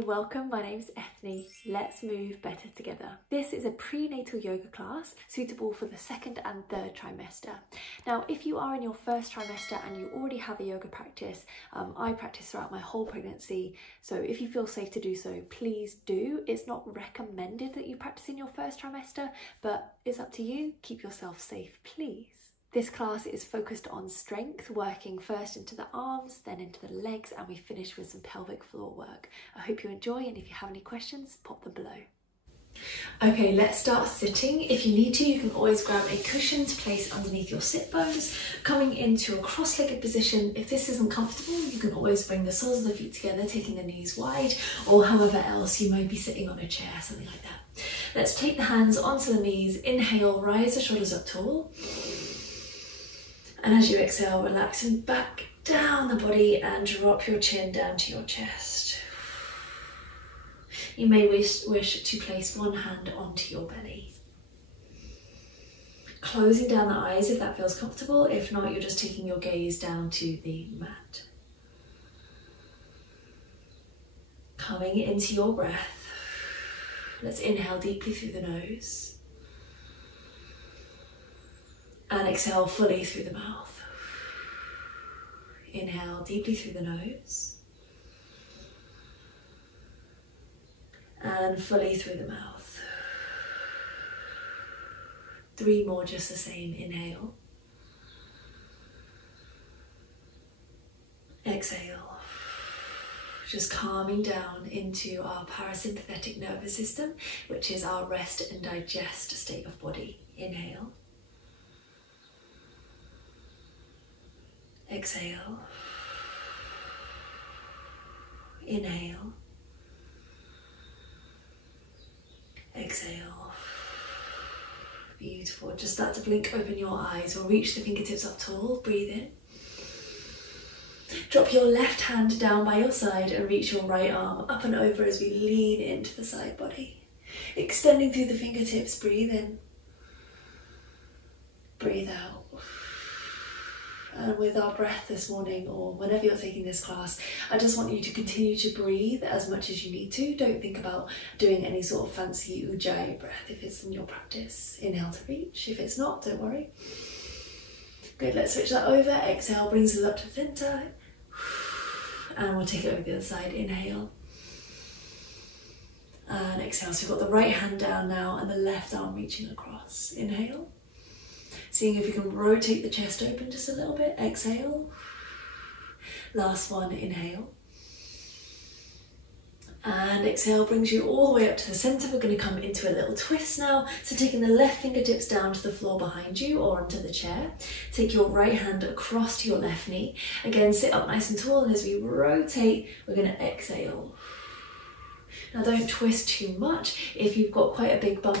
Hi, welcome. My name's Eithne. Let's move better together. This is a prenatal yoga class suitable for the 2nd and 3rd trimester. Now, if you are in your 1st trimester and you already have a yoga practice, I practiced throughout my whole pregnancy. So if you feel safe to do so, please do. It's not recommended that you practice in your 1st trimester, but it's up to you. Keep yourself safe, please. This class is focused on strength, working first into the arms, then into the legs, and we finish with some pelvic floor work. I hope you enjoy, and if you have any questions, pop them below. Okay, let's start sitting. If you need to, you can always grab a cushion to place underneath your sit bones, coming into a cross-legged position. If this isn't comfortable, you can always bring the soles of the feet together, taking the knees wide, or however else you may be sitting on a chair, something like that. Let's take the hands onto the knees. Inhale, rise the shoulders up tall. And as you exhale, relaxing back down the body and drop your chin down to your chest. You may wish to place one hand onto your belly. Closing down the eyes if that feels comfortable. If not, you're just taking your gaze down to the mat. Coming into your breath. Let's inhale deeply through the nose. And exhale fully through the mouth. Inhale deeply through the nose. And fully through the mouth. 3 more just the same. Inhale. Exhale. Just calming down into our parasympathetic nervous system, which is our rest and digest state of body. Inhale. Exhale. Inhale. Exhale. Beautiful. Just start to blink open your eyes or reach the fingertips up tall. Breathe in. Drop your left hand down by your side and reach your right arm up and over as we lean into the side body. Extending through the fingertips. Breathe in. Breathe out. And with our breath this morning, or whenever you're taking this class, I just want you to continue to breathe as much as you need to. Don't think about doing any sort of fancy ujjayi breath if it's in your practice. Inhale to reach. If it's not, don't worry. Good, let's switch that over. Exhale brings us up to the center. And we'll take it over the other side. Inhale. And exhale. So we've got the right hand down now and the left arm reaching across. Inhale. Seeing if you can rotate the chest open just a little bit. Exhale. Last one, inhale. And exhale brings you all the way up to the center. We're going to come into a little twist now. So taking the left fingertips down to the floor behind you or onto the chair. Take your right hand across to your left knee. Again, sit up nice and tall, and as we rotate, we're going to exhale. Now don't twist too much. If you've got quite a big bump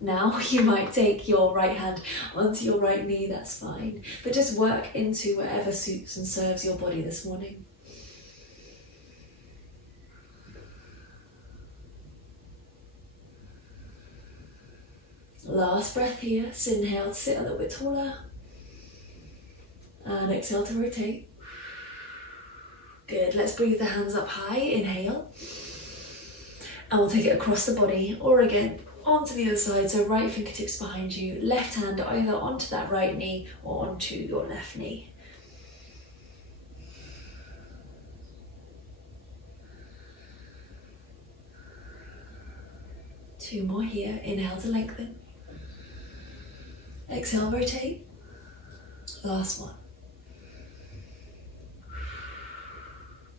now, you might take your right hand onto your right knee, that's fine. But just work into whatever suits and serves your body this morning. Last breath here. Inhale to sit a little bit taller. And exhale to rotate. Good, let's breathe the hands up high. Inhale. And we'll take it across the body, or again, onto the other side. So right fingertips behind you, left hand either onto that right knee or onto your left knee. Two more here. Inhale to lengthen. Exhale, rotate. Last one.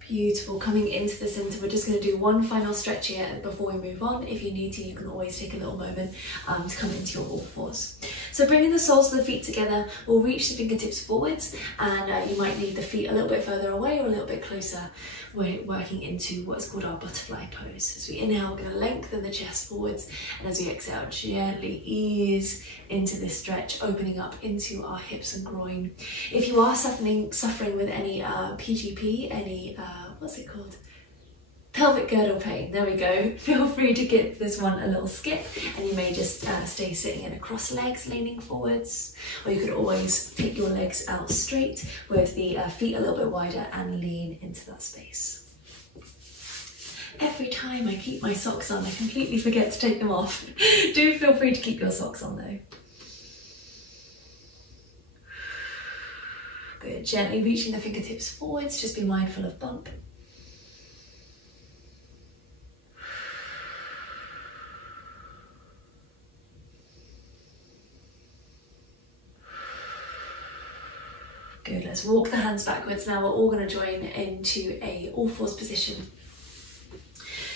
Beautiful. Coming into the center, we're just going to do one final stretch here before we move on. If you need to, you can always take a little moment to come into your all fours. So bringing the soles of the feet together, we'll reach the fingertips forwards, and you might need the feet a little bit further away or a little bit closer. We're working into what's called our butterfly pose. As we inhale, we're going to lengthen the chest forwards, and as we exhale, gently ease into this stretch, opening up into our hips and groin. If you are suffering with any PGP, any what's it called? Pelvic girdle pain, there we go. Feel free to give this one a little skip, and you may just stay sitting in across legs, leaning forwards, or you could always take your legs out straight with the feet a little bit wider and lean into that space. Every time I keep my socks on, I completely forget to take them off. Do feel free to keep your socks on though. Good, gently reaching the fingertips forwards, just be mindful of bump. Good, let's walk the hands backwards now. We're all going to join into a all fours position.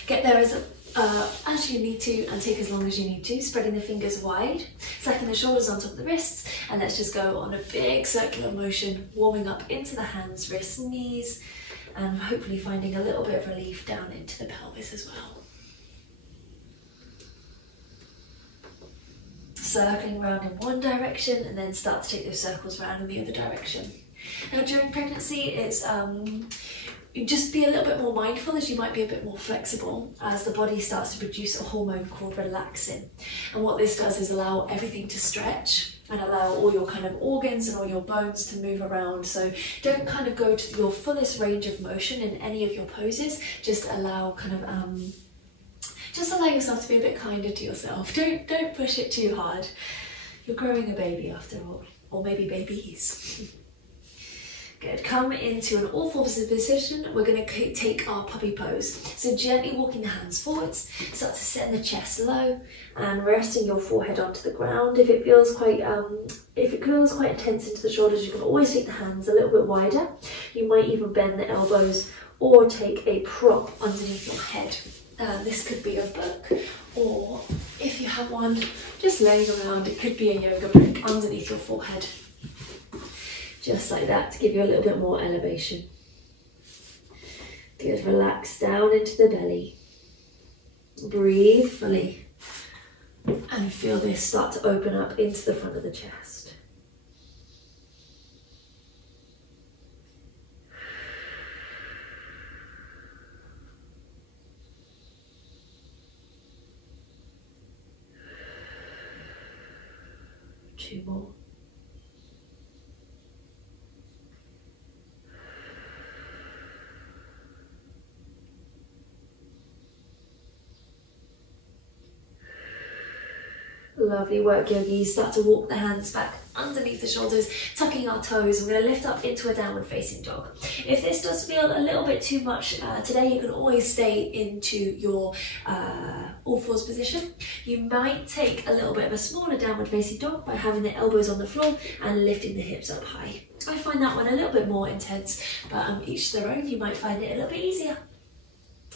Get there as you need to and take as long as you need to, spreading the fingers wide, stacking the shoulders on top of the wrists, and let's just go on a big circular motion, warming up into the hands, wrists, knees, and hopefully finding a little bit of relief down into the pelvis as well. Circling around in one direction and then start to take those circles around in the other direction. Now during pregnancy, it's just be a little bit more mindful, as you might be a bit more flexible as the body starts to produce a hormone called relaxin. And what this does is allow everything to stretch and allow all your kind of organs and all your bones to move around. So don't kind of go to your fullest range of motion in any of your poses. Just allow allow yourself to be a bit kinder to yourself. Don't push it too hard. You're growing a baby after all, or maybe babies. Good, come into an all fours position. We're going to take our puppy pose. So gently walking the hands forwards, start to sit in the chest low and resting your forehead onto the ground. If it feels quite intense into the shoulders, you can always take the hands a little bit wider. You might even bend the elbows or take a prop underneath your head. This could be a book, or if you have one just laying around, it could be a yoga brick underneath your forehead. Just like that, to give you a little bit more elevation. Good, relax down into the belly. Breathe fully. And feel this start to open up into the front of the chest. Two more. Lovely work, yogis. Start to walk the hands back underneath the shoulders, tucking our toes. We're going to lift up into a downward facing dog. If this does feel a little bit too much today, you can always stay into your all fours position. You might take a little bit of a smaller downward facing dog by having the elbows on the floor and lifting the hips up high. I find that one a little bit more intense, but each their own. You might find it a little bit easier.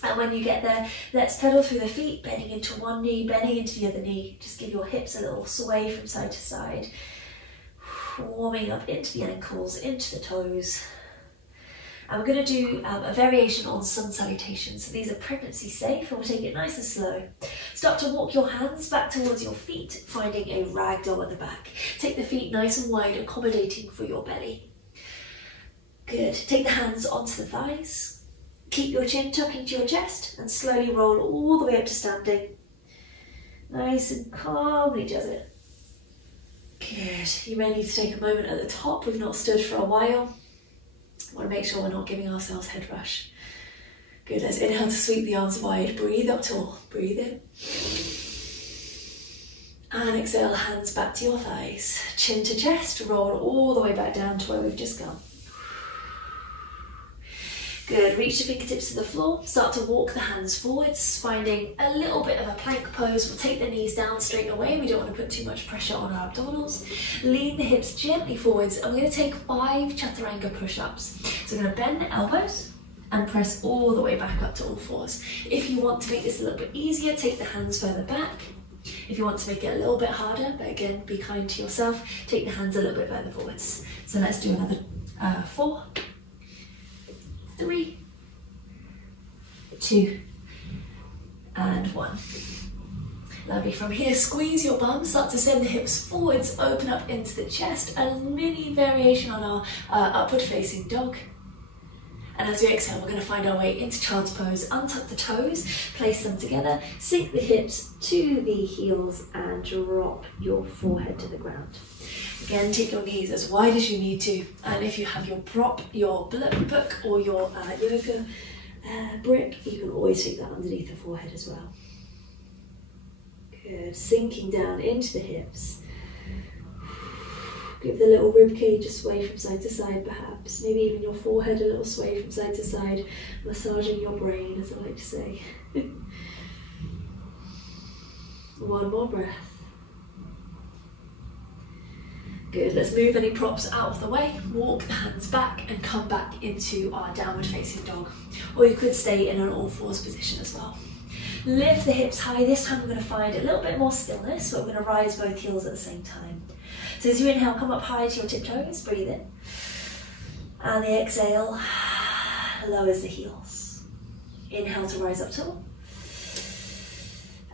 And when you get there, let's pedal through the feet, bending into one knee, bending into the other knee. Just give your hips a little sway from side to side. Warming up into the ankles, into the toes. And we're going to do a variation on sun salutations. So these are pregnancy safe, and we'll take it nice and slow. Start to walk your hands back towards your feet, finding a ragdoll at the back. Take the feet nice and wide, accommodating for your belly. Good. Take the hands onto the thighs. Keep your chin tucking to your chest and slowly roll all the way up to standing. Nice and calmly does it. Good. You may need to take a moment at the top. We've not stood for a while. Want to make sure we're not giving ourselves head rush. Good. Let's inhale to sweep the arms wide. Breathe up tall. Breathe in. And exhale, hands back to your thighs. Chin to chest. Roll all the way back down to where we've just gone. Good, reach the fingertips to the floor, start to walk the hands forwards, finding a little bit of a plank pose. We'll take the knees down straight away, we don't want to put too much pressure on our abdominals. Lean the hips gently forwards, and we're going to take 5 chaturanga push-ups. So we're going to bend the elbows and press all the way back up to all fours. If you want to make this a little bit easier, take the hands further back. If you want to make it a little bit harder, but again, be kind to yourself, take the hands a little bit further forwards. So let's do another 4, 3, 2, and 1. Lovely. From here, squeeze your bum, start to send the hips forwards, open up into the chest, a mini variation on our upward facing dog. And as we exhale, we're going to find our way into child's pose. Untuck the toes, place them together, sink the hips to the heels, and drop your forehead to the ground. Again, take your knees as wide as you need to, and if you have your prop, your book or your yoga brick, you can always take that underneath the forehead as well. Good, sinking down into the hips. Give the little rib cage a sway from side to side perhaps, maybe even your forehead a little sway from side to side, massaging your brain, as I like to say. One more breath. Good, let's move any props out of the way, walk the hands back and come back into our downward facing dog. Or you could stay in an all fours position as well. Lift the hips high. This time we're going to find a little bit more stillness, but we're going to rise both heels at the same time. So as you inhale, come up high to your tiptoes, breathe in. And the exhale lowers the heels. Inhale to rise up tall.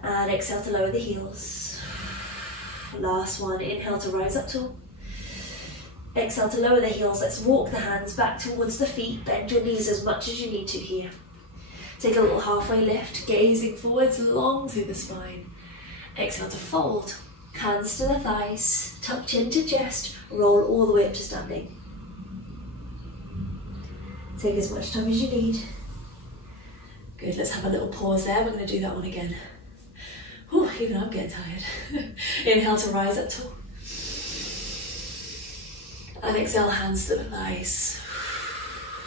And exhale to lower the heels. Last one, inhale to rise up tall. Exhale to lower the heels. Let's walk the hands back towards the feet. Bend your knees as much as you need to here. Take a little halfway lift, gazing forwards, long through the spine. Exhale to fold. Hands to the thighs, tuck chin to chest, roll all the way up to standing. Take as much time as you need. Good, let's have a little pause there. We're going to do that one again. Whew, even I'm getting tired. Inhale to rise up tall. And exhale, hands to the thighs.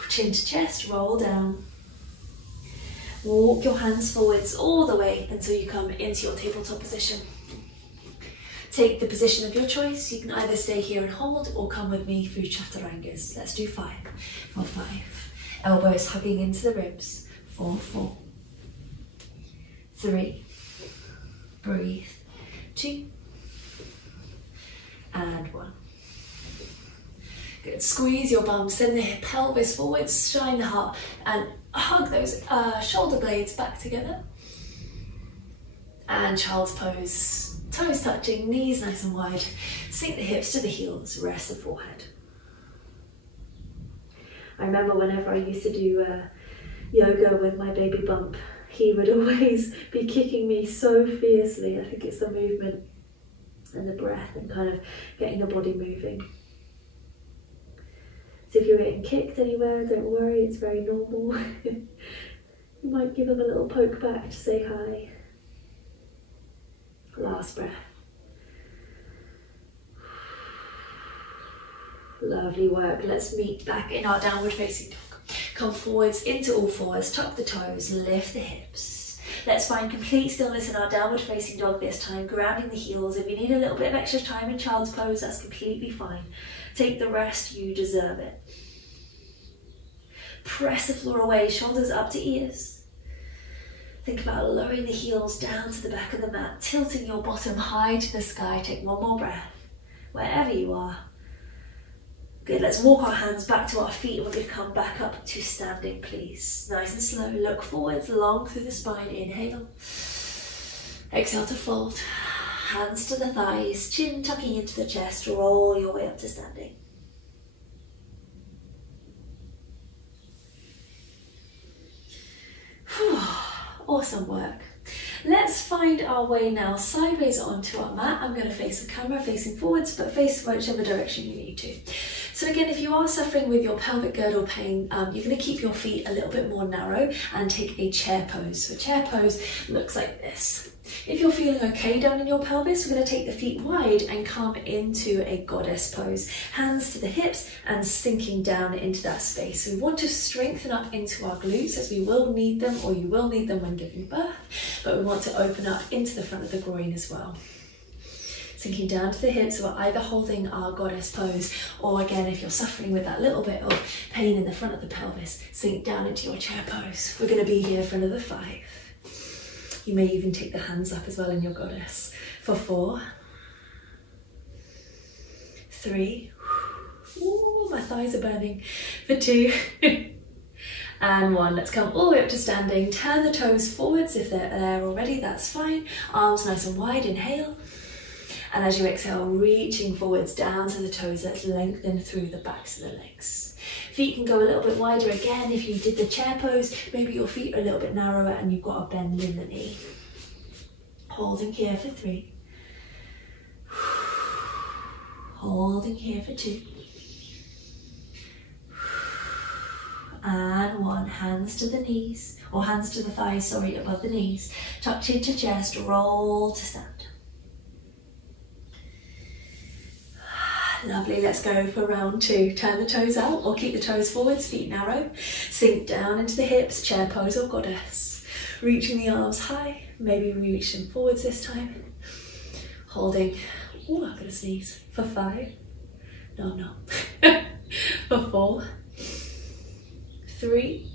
Chin to chest, roll down. Walk your hands forwards all the way until you come into your tabletop position. Take the position of your choice. You can either stay here and hold or come with me through chaturangas. Let's do 5 for 5. Elbows hugging into the ribs. 4, 4. 3. Breathe. 2. And 1. Good. Squeeze your bum, send the pelvis forwards, shine the heart, and hug those shoulder blades back together. And child's pose. Toes touching, knees nice and wide. Sink the hips to the heels, rest the forehead. I remember whenever I used to do yoga with my baby bump, he would always be kicking me so fiercely. I think it's the movement and the breath and kind of getting the body moving. So if you're getting kicked anywhere, don't worry, it's very normal. You might give him a little poke back to say hi. Last breath. Lovely work. Let's meet back in our downward facing dog. Come forwards into all fours, tuck the toes, lift the hips. Let's find complete stillness in our downward facing dog this time, grounding the heels. If you need a little bit of extra time in child's pose, that's completely fine. Take the rest, you deserve it. Press the floor away, shoulders up to ears. Think about lowering the heels down to the back of the mat, tilting your bottom high to the sky. Take one more breath, wherever you are. Good, let's walk our hands back to our feet and we're going to come back up to standing, please. Nice and slow, look forwards, long through the spine, inhale. Exhale to fold, hands to the thighs, chin tucking into the chest, roll your way up to standing. Awesome work. Let's find our way now sideways onto our mat. I'm going to face the camera facing forwards, but face whichever direction you need to. So again, if you are suffering with your pelvic girdle pain, you're going to keep your feet a little bit more narrow and take a chair pose. So chair pose looks like this. If you're feeling okay down in your pelvis, we're going to take the feet wide and come into a goddess pose. Hands to the hips and sinking down into that space. So we want to strengthen up into our glutes, as we will need them, or you will need them when giving birth, but we want to open up into the front of the groin as well. Sinking down to the hips, we're either holding our goddess pose, or again, if you're suffering with that little bit of pain in the front of the pelvis, sink down into your chair pose. We're going to be here for another 5. You may even take the hands up as well in your goddess. For 4, 3, ooh, my thighs are burning. For 2, and 1. Let's come all the way up to standing. Turn the toes forwards if they're there already, that's fine. Arms nice and wide, inhale. And as you exhale, reaching forwards down to the toes, let's lengthen through the backs of the legs. Feet can go a little bit wider again. If you did the chair pose, maybe your feet are a little bit narrower and you've got a bend in the knee. Holding here for 3. Holding here for 2. And 1. And 1, hands to the knees, or hands to the thighs, sorry, above the knees. Tuck chin to chest, roll to stand. Lovely, let's go for round 2. Turn the toes out or keep the toes forwards, feet narrow. Sink down into the hips, chair pose or goddess. Reaching the arms high, maybe reach them forwards this time. Holding, oh, I'm gonna sneeze, for 5. No, I'm not. For 4, 3.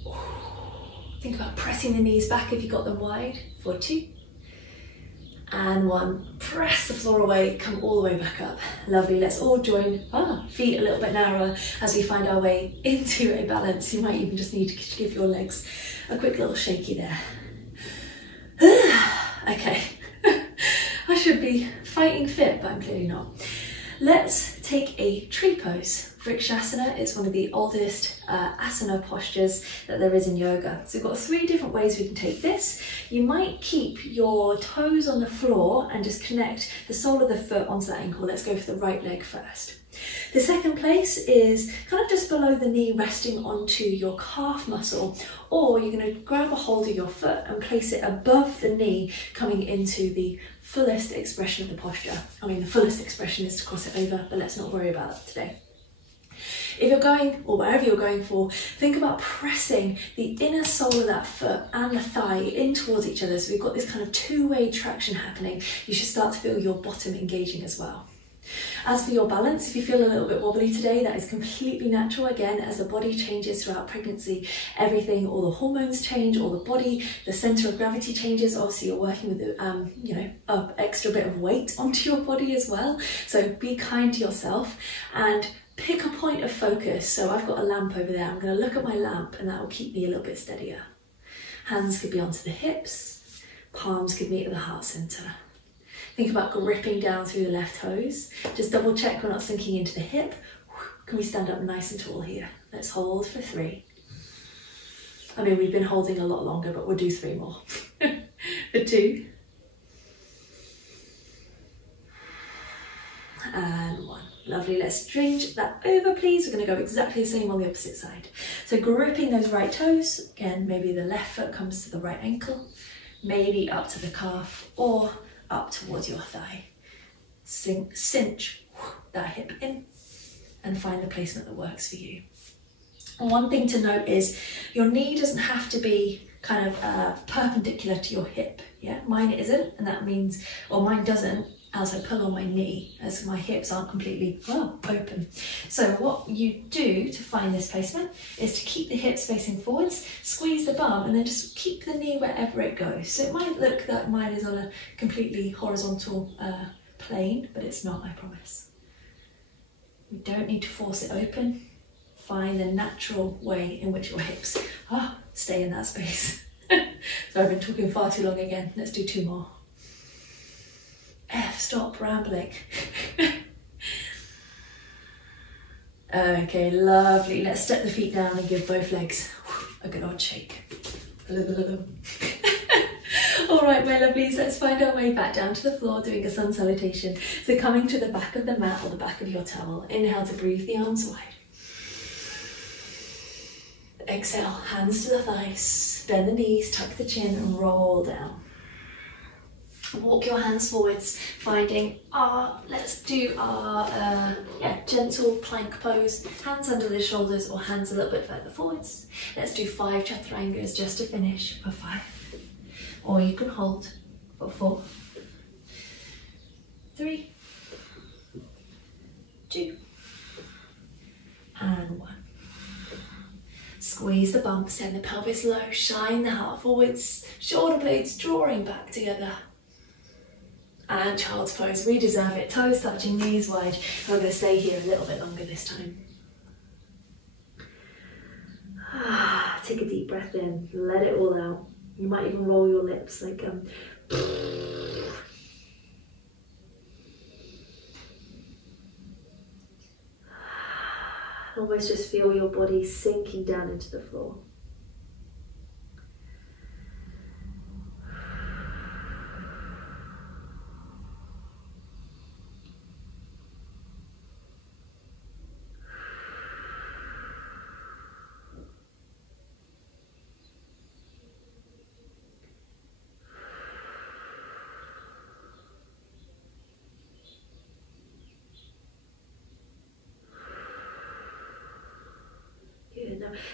Think about pressing the knees back if you got them wide. For 2. And 1, press the floor away, come all the way back up. Lovely, let's all join feet a little bit narrower as we find our way into a balance. You might even just need to give your legs a quick little shaky there. Okay, I should be fighting fit, but I'm clearly not. Let's take a tree pose. Vrikshasana is one of the oldest asana postures that there is in yoga. So we've got 3 different ways we can take this. You might keep your toes on the floor and just connect the sole of the foot onto that ankle. Let's go for the right leg first. The second place is kind of just below the knee, resting onto your calf muscle, or you're going to grab a hold of your foot and place it above the knee, coming into the fullest expression of the posture. I mean, the fullest expression is to cross it over, but let's not worry about that today. If you're going, or wherever you're going for, think about pressing the inner sole of that foot and the thigh in towards each other. So we've got this kind of 2-way traction happening. You should start to feel your bottom engaging as well. As for your balance, if you feel a little bit wobbly today, that is completely natural. Again, as the body changes throughout pregnancy, everything, all the hormones change, all the body, the center of gravity changes. Obviously, you're working with, an extra bit of weight onto your body as well. So be kind to yourself and pick a point of focus. So I've got a lamp over there. I'm going to look at my lamp and that will keep me a little bit steadier. Hands could be onto the hips. Palms could meet at the heart center. Think about gripping down through the left toes. Just double check we're not sinking into the hip. Can we stand up nice and tall here? Let's hold for 3. I mean, we've been holding a lot longer, but we'll do 3 more. For 2. And 1. Lovely, let's change that over, please. We're going to go exactly the same on the opposite side. So gripping those right toes. Again, maybe the left foot comes to the right ankle, maybe up to the calf, or up towards your thigh. Cinch that hip in and find the placement that works for you. And one thing to note is your knee doesn't have to be kind of perpendicular to your hip. Yeah, mine isn't, and that means, or mine doesn't, as I pull on my knee, as my hips aren't completely open. So what you do to find this placement is to keep the hips facing forwards, squeeze the bum, and then just keep the knee wherever it goes. So it might look that mine is on a completely horizontal plane, but it's not, I promise. We don't need to force it open. Find the natural way in which your hips stay in that space. So I've been talking far too long again. Let's do 2 more. Stop rambling. Okay, lovely. Let's step the feet down and give both legs a good old shake. All right, my lovelies, let's find our way back down to the floor, doing a sun salutation. So coming to the back of the mat or the back of your towel. Inhale to breathe the arms wide. Exhale, hands to the thighs, bend the knees, tuck the chin and roll down. Walk your hands forwards, finding let's do our gentle plank pose. Hands under the shoulders or hands a little bit further forwards. Let's do 5 chaturangas just to finish for 5. Or you can hold for 4, 3, 2, and 1. Squeeze the bump, send the pelvis low, shine the heart forwards, shoulder blades drawing back together. And child's pose, we deserve it. Toes touching, knees wide. We're going to stay here a little bit longer this time. Take a deep breath in, let it all out. You might even roll your lips like almost just feel your body sinking down into the floor.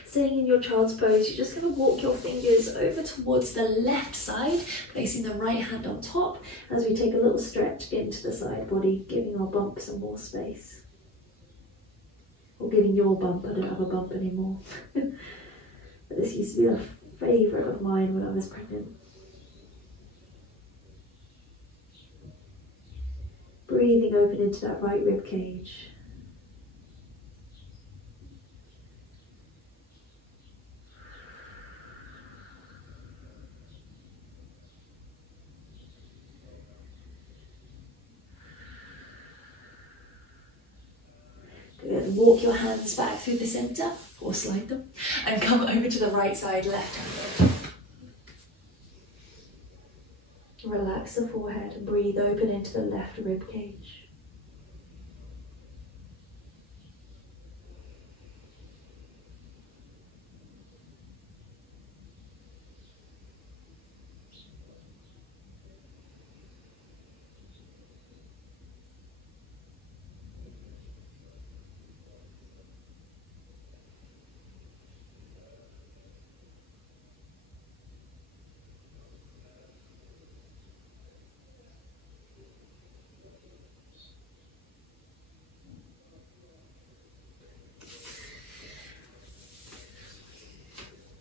staying in your child's pose, you're just going to walk your fingers over towards the left side, placing the right hand on top as we take a little stretch into the side body, giving our bump some more space. Or giving your bump, I don't have a bump anymore. But this used to be a favourite of mine when I was pregnant. Breathing open into that right rib cage. Good. Walk your hands back through the centre, or slide them, and come over to the right side, left-handed. Relax the forehead and breathe open into the left rib cage.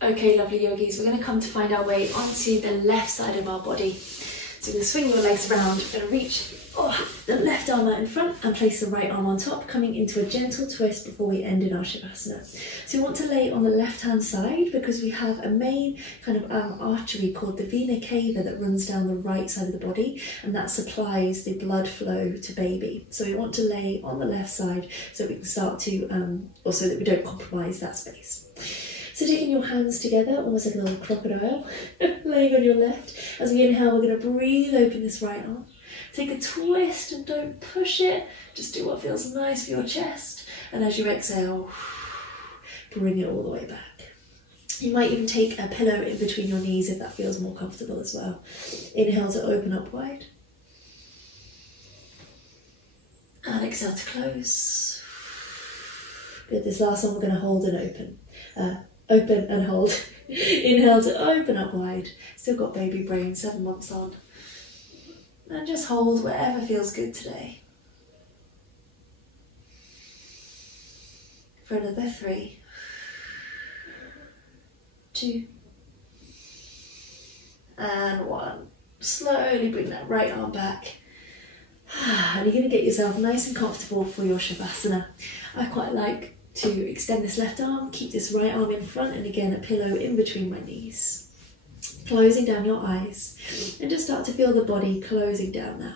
Okay, lovely yogis, we're going to come to find our way onto the left side of our body. So you're going to swing your legs around, you're going to reach the left arm out in front and place the right arm on top, coming into a gentle twist before we end in our Shavasana. So you want to lay on the left hand side because we have a main kind of artery called the vena cava that runs down the right side of the body, and that supplies the blood flow to baby. So we want to lay on the left side so we can start to, or so that we don't compromise that space. So taking your hands together, almost like a little crocodile, laying on your left. As we inhale, we're going to breathe open this right arm. Take a twist and don't push it. Just do what feels nice for your chest. And as you exhale, bring it all the way back. You might even take a pillow in between your knees if that feels more comfortable as well. Inhale to open up wide. And exhale to close. Good, this last one we're going to hold and open. Open and hold. Inhale to open up wide. Still got baby brain, 7 months on. And just hold wherever feels good today. For another 3, 2, and 1. Slowly bring that right arm back. And you're going to get yourself nice and comfortable for your Shavasana. I quite like to extend this left arm, keep this right arm in front, and again a pillow in between my knees. Closing down your eyes and just start to feel the body closing down now.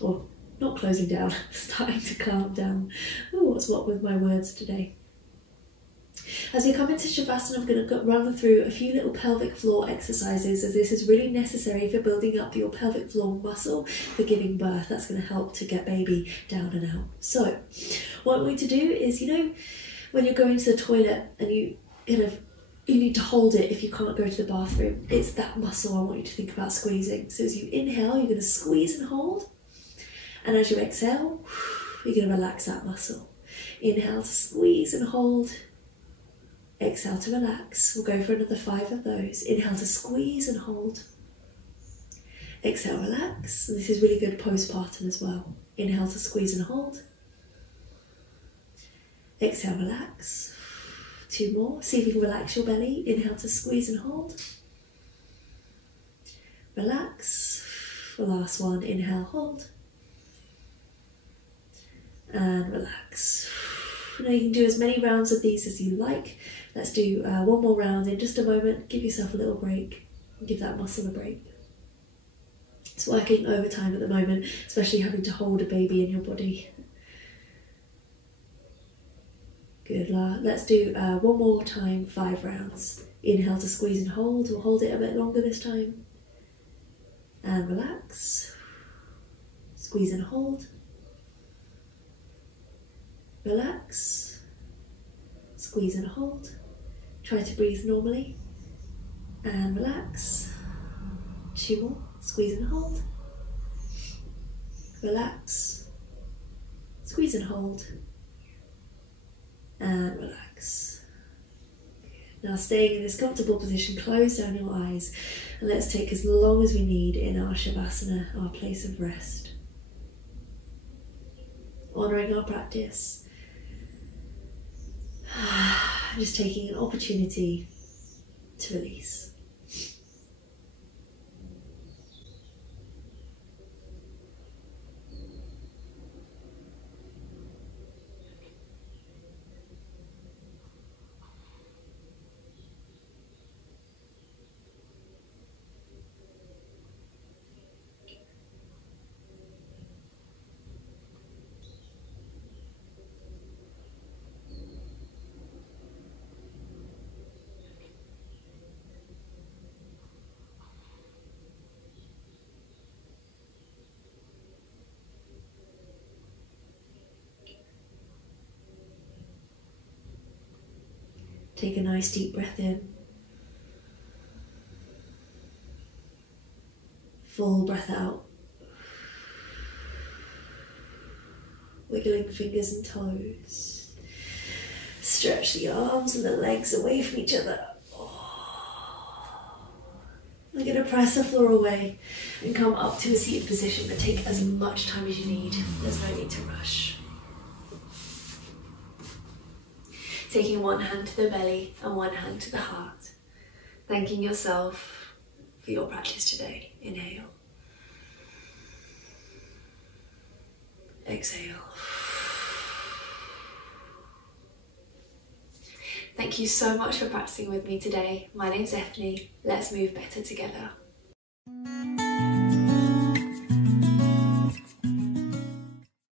Or not closing down, starting to calm down. Oh, what's what with my words today? As we come into Shavasana, I'm going to run through a few little pelvic floor exercises, as this is really necessary for building up your pelvic floor muscle for giving birth. That's going to help to get baby down and out. So what I'm going to do is, you know, when you're going to the toilet and you need to hold it if you can't go to the bathroom, it's that muscle I want you to think about squeezing. So as you inhale, you're going to squeeze and hold. And as you exhale, you're going to relax that muscle. Inhale to squeeze and hold. Exhale to relax. We'll go for another 5 of those. Inhale to squeeze and hold. Exhale, relax. And this is really good postpartum as well. Inhale to squeeze and hold. Exhale, relax. 2 more. See if you can relax your belly. Inhale to squeeze and hold. Relax. The last one. Inhale, hold. And relax. Now you can do as many rounds of these as you like. Let's do 1 more round in just a moment. Give yourself a little break. Give that muscle a break. It's working overtime at the moment, especially having to hold a baby in your body. Good. Let's do 1 more time, 5 rounds. Inhale to squeeze and hold. We'll hold it a bit longer this time. And relax. Squeeze and hold. Relax. Squeeze and hold. Try to breathe normally. And relax. 2 more. Squeeze and hold. Relax. Squeeze and hold. And relax. Now, staying in this comfortable position, close down your eyes and let's take as long as we need in our Shavasana, our place of rest. Honouring our practice. Just taking an opportunity to release. Take a nice deep breath in. Full breath out. Wiggling fingers and toes. Stretch the arms and the legs away from each other. We're going to press the floor away and come up to a seated position, but take as much time as you need. There's no need to rush. Taking one hand to the belly and one hand to the heart. Thanking yourself for your practice today. Inhale. Exhale. Thank you so much for practicing with me today. My name's Eithne. Let's move better together.